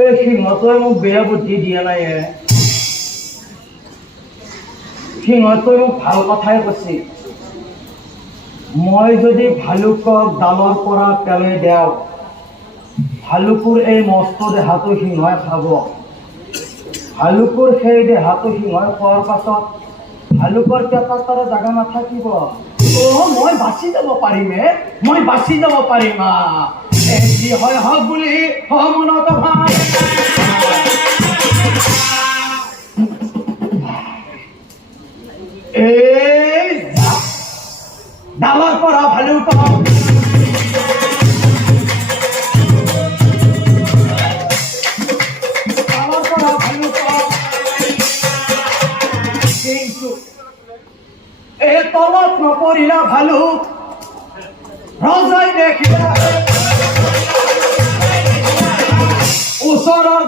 এই সিংহটোৱে মোক বেয়া বুদ্ধি দিয়া নাই। সিংহটোৱে মোক ভাল কথাই কৈছে। মই যদি ভালুকক ডালৰ পৰা পেলাই দিওঁ, ভালুকৰ এই মস্ত দেহাটো সিংহই খাব। ভালুকৰ সেই দেহাটো সিংহই খোৱাৰ পাছত ভালুকৰ পেটত তাৰ জাগা নাথাকিব। মই বাচি যাব পাৰিমে, মই বাচি যাব পাৰিম। যি হয় হওক বুলি মনত ভাব। এই ডালৰ পৰা ভালুক তলত নপৰিলা ভালুক ৰজাই দেখিলা ওচৰৰ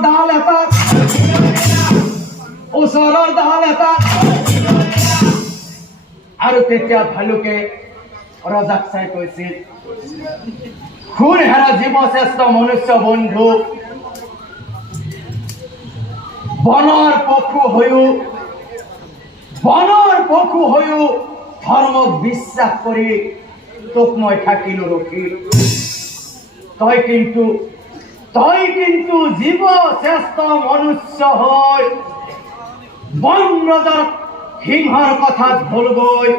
ডাল এটা আৰু তেতিয়া ভালুকে ৰজাক চাই কৈছিল, খুন হেৰা জীৱ শ্ৰেষ্ঠ মনুষ্য বন্ধু, বনৰ পশু হৈও ধৰ্মক বিশ্বাস কৰি তোক মই থাকিলো ৰখি। তই কিন্তু জীৱ শ্ৰেষ্ঠ মনুষ্য হৈ বন ৰজাৰ সিংহৰ কথাত ভুল গৈ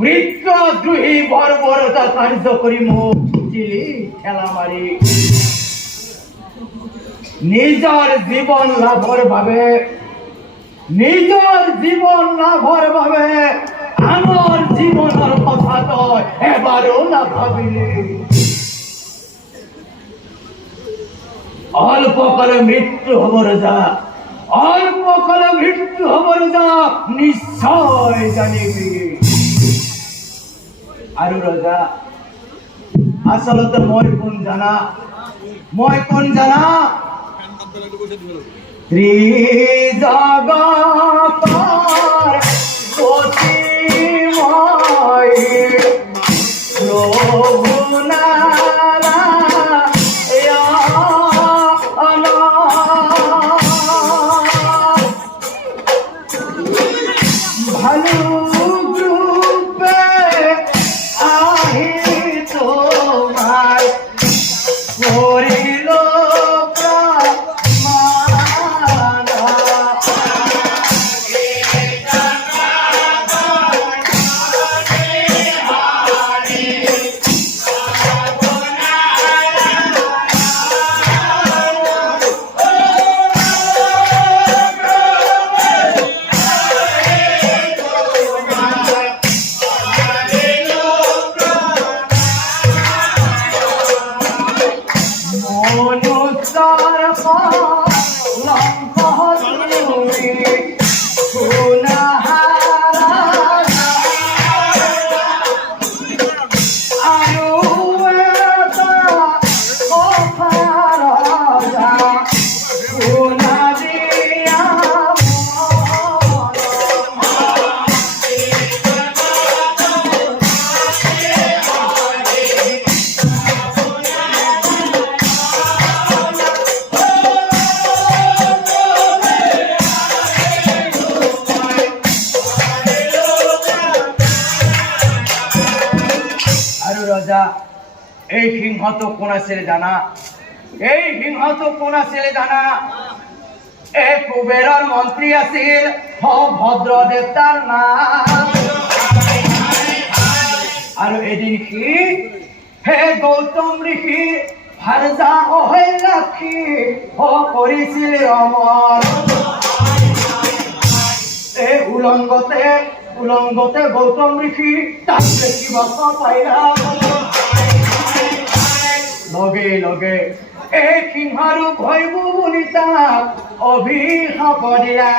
মৃত্যুদ্ৰোহী বৰ্বৰতা কাৰ্য কৰি মোক জিলি ঠেলা মাৰি নিজৰ জীৱন লাভৰ বাবে আনৰ জীৱনৰ কথা তই এবাৰো নাভাবিলি। অল্পকালে মৃত্যু হব ৰজা, নিশ্চয় জানিবি। আৰু ৰজা, আচলতে মই কোন জানা? ত্ৰিজগতৰ পতি মই প্ৰভু নাৰায়ণ, ভালুক ৰূপে আহি তোমাক কৰিলো এই সিংহটো কোন আছিল জানা? এই কুবেৰৰ মন্ত্ৰী আছিল ভদ্ৰদেৱ তাৰ নাম। আৰু এদিন সি গৌতম ঋষি ভাৰজা অহল্যাক্ষী কৰিছিল ৰমণ। এই উলংগতে গৌতম ঋষি তাক দেখিব পাইলা। লগে লগে এই সিংহৰো ভয়ব বুলি তাক অভিশাপ দিলা।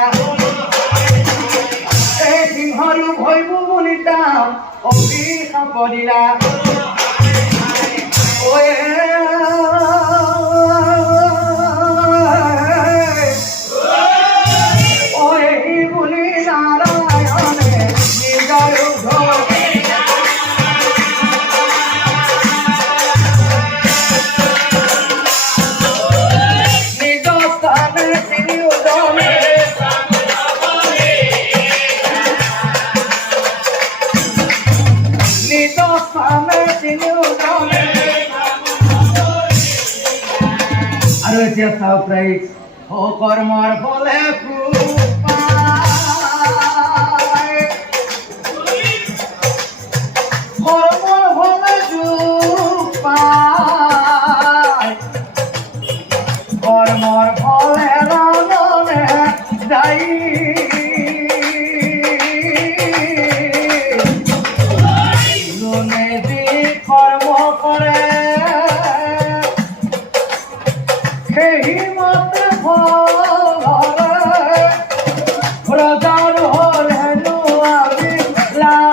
বুলি নাৰায়ণে নিজৰ Gracias a Christ. ও কর্মর ফলে পায়, কর্মর ফলে পায়, কর্মর ফলে রণনে যাই। জনে যে কর্ম করে সেই মতে প্রজার হলেন আমি লাই।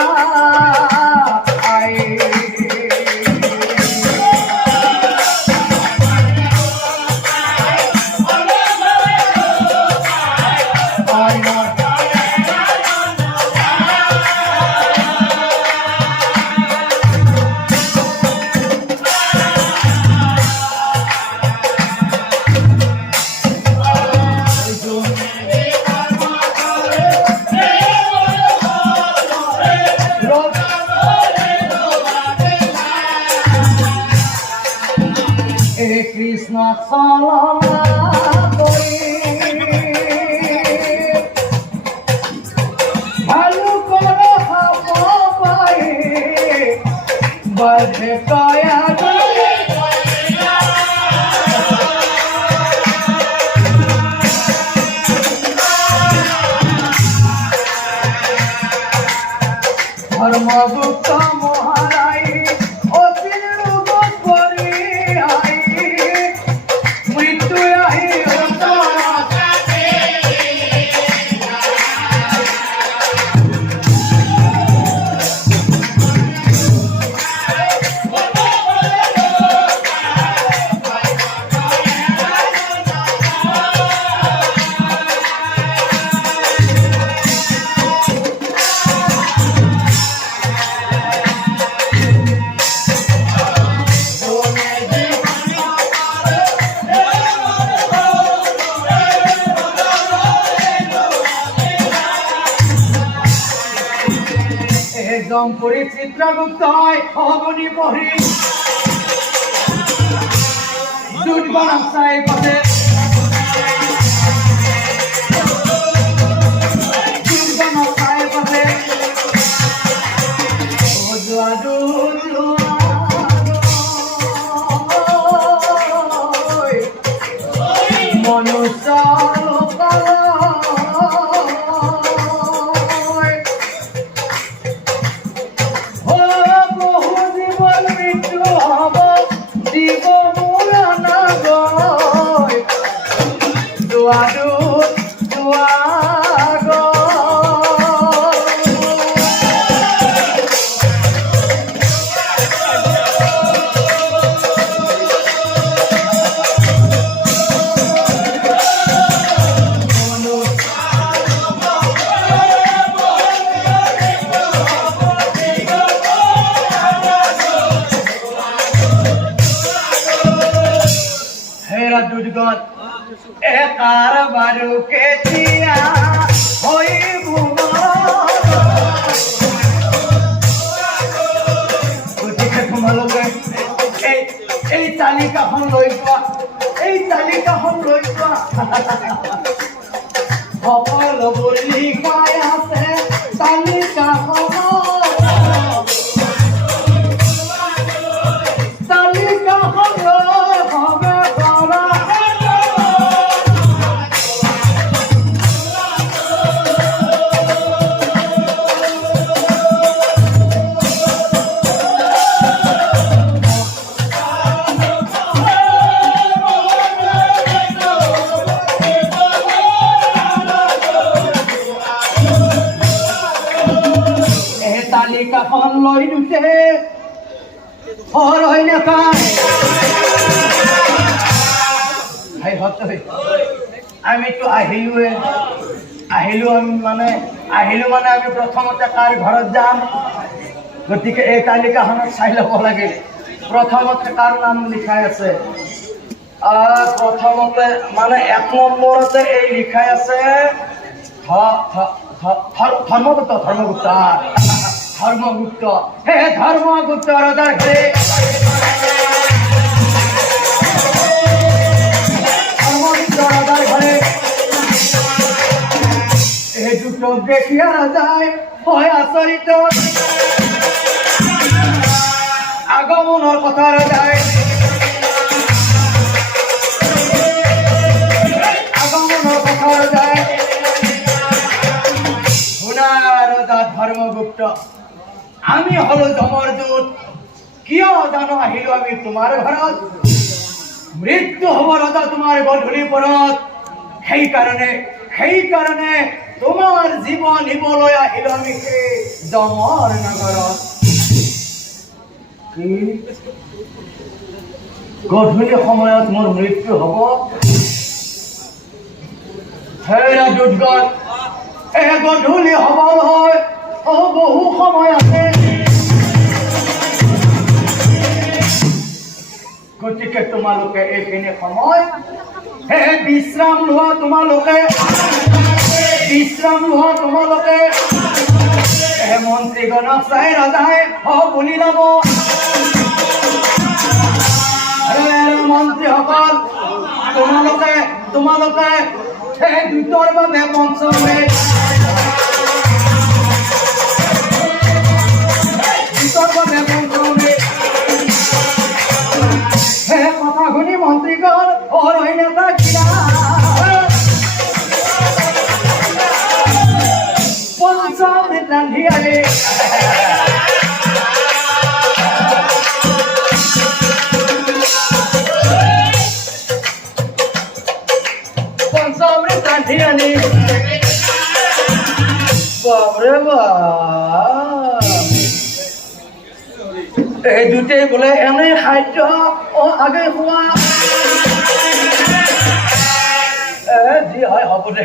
কৃষ্ণ সালনা করি ভালো করে হব পাই বাজে কয়া ধর্মগুপ্ত মহারাই অতি রূপ করি আই মৃত্যু আহি জমপুরি চিত্রগুপ্ত হয় অবনী মহরি দুর্বান সাহেব পথে দুর্বান সাহেব পথে ও জুয়াদু মনুষ্য দুর্গত একার বারু কে দিয়া হই গতিকে তোমালোকে এই তালিকাখন লৈ যোৱা, এই তালিকাখন লৈ যোৱা। সকলো বুলি কৈ আছে তালিকাখন তালিকাখন লৈ নুঠে হয় নেকা আমিতো আহিলো আমি মানে আমি প্ৰথমতে কাৰ ঘৰত যাম। গতিকে এই তালিকাখনত চাই ল'ব লাগে প্ৰথমতে কাৰ নাম লিখাই আছে। প্ৰথমতে মানে 1 নম্বৰতে এই লিখাই আছে ধৰ্মগুপ্ত হে ধৰ্মগুপ্ত ৰদাকে মোক দেখিয়া ৰজাই হয় আচৰিত আগমনৰ কথা ৰজাই আগমনৰ কথা ৰজাই শুনা ৰজা ধৰ্মগুপ্ত আমি হলো যমৰ দূত কিয় জানো আহিলো আমি তোমাৰ ঘৰত মৃত্যু হব ৰজা তোমাৰ গধূলি পৰত সেইকাৰণে তোমাৰ জীৱন নিবলৈ আহিলো আমি যমৰ নগৰত গধূলি সময়ত মোৰ মৃত্যু হব হে ৰাজদূতগণ গধূলি হবলৈ বহু সময় আছে গতিকে তোমালোকে এইখিনি সময় বিশ্ৰাম লোৱা তোমালোকে মন্ত্ৰীগণক চাই ৰজাই বুলি ল'ব মন্ত্ৰীসকল তোমালোকে সেই দূতৰ বাবে মঞ্চলৈ কথা শুনি মন্ত্ৰীগণ অৰৈ নাথাকিলা পঞ্চামৃত ৰান্ধি আনি বাপৰে বাপ এই দুটাই বোলে এনেই খাদ্য আগে খোৱা যি হয় হ'ব দে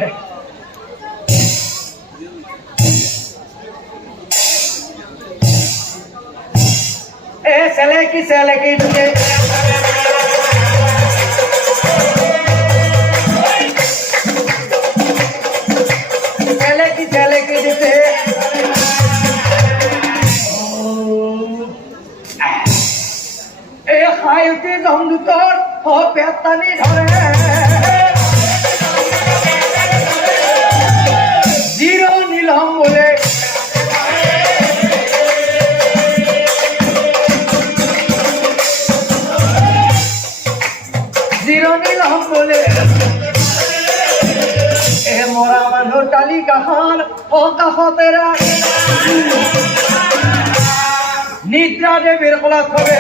চেলেকি দুটাই চেলেকি দিতে খাই উঠি জমদূতৰ পেট টানি ধৰে জিৰণি ল'ম বোলে মৰা মানুহৰ তালিকাখন কাষতে নিদ্ৰা দেৱীৰ কোলাত থবে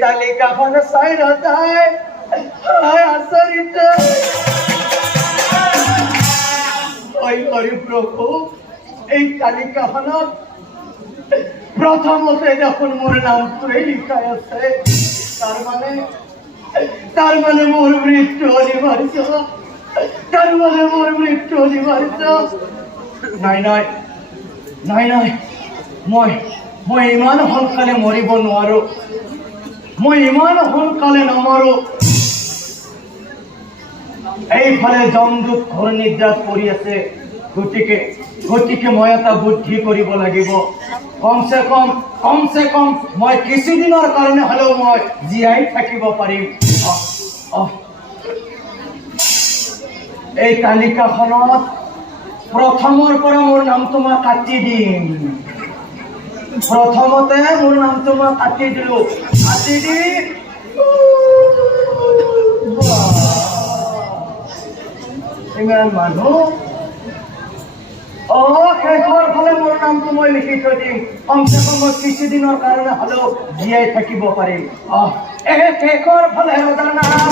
তালিকাখন চাই ৰজাই আচৰিত হৰি প্ৰভু এই তালিকাখনত প্ৰথমতে দেখোন মোৰ নামটোৱে লিখাই আছে তাৰ মানে মোৰ মৃত্যু অনিবাৰ্য নাই মই ইমান সোনকালে মৰিব নোৱাৰো মই ইমান সোনকালে নমৰো এইফালে যমদূত ঘৰ নিদ্ৰাত পৰি আছে গতিকে মই এটা বুদ্ধি কৰিব লাগিব কমচে কম মই কিছুদিনৰ কাৰণে হ'লেও মই জীয়াই থাকিব পাৰিম এই তালিকাখনত প্ৰথমৰ পৰা মোৰ নামটো মই কাটি দিম প্ৰথমতে মোৰ নামটো মই কাটি দিলো দি ইমান মানুহ শেষৰ ফালে মোৰ নামটো মই লিখি থৈ দিম কমচে কম মই কিছুদিনৰ কাৰণে হ'লেও জীয়াই থাকিব পাৰিম শেষৰ ফালে ৰজাৰ নাম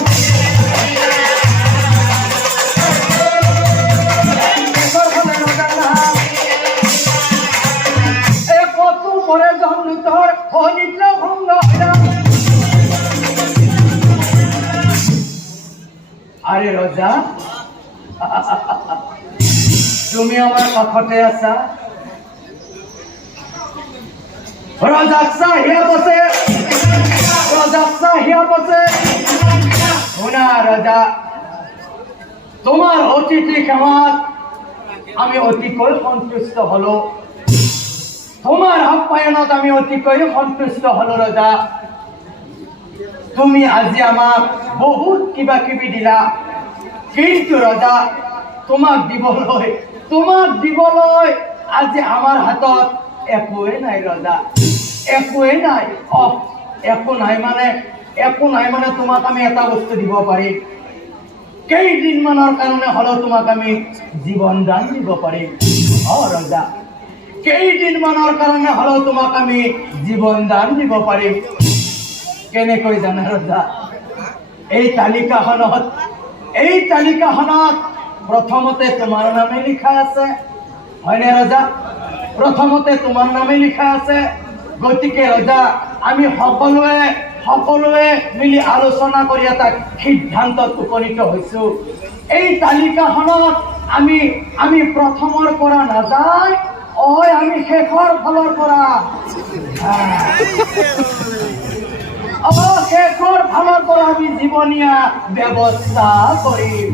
শেষৰ ফালে ৰজাৰ নাম আরে রজা তুমি আমার কাষতে আছা শুনা রাজা তোমার অতিথি খামাত আমি অতিকৈ সন্তুষ্ট হলো তোমার আপ্যায়নত আমি অতিকৈ সন্তুষ্ট হলো রাজা তুমি আজি আমাক বহুত কিবা কিবি দিলা কিন্তু রাজা তোমাক দিবলৈ আজি আমার হাতত একোৱে নাই ৰাজা একোৱে নাই একো নাই মানে তোমাক আমি এটা বস্তু দিব পাৰিম কেইদিনমানৰ কাৰণে হলেও তোমাক আমি জীবন দান দিব পাৰিম ৰজা কেইদিনমানৰ কাৰণে হলেও তোমাক আমি জীবন দান দিব পাৰিম কেনেকৈ জানা ৰজা এই তালিকাখনত প্ৰথমতে তোমাৰ নামে লিখা আছে হয়নে ৰজা প্ৰথমতে তোমাৰ নামে লিখা আছে গতিকে ৰজা আমি সকলোৱে মিলি আলোচনা কৰি এটা সিদ্ধান্তত উপনীত হৈছো এই তালিকাখনত আমি প্ৰথমৰ পৰা নাযায় আমি শেষৰ ফালৰ পৰা আমি জীৱনীয়া ব্যৱস্থা কৰিম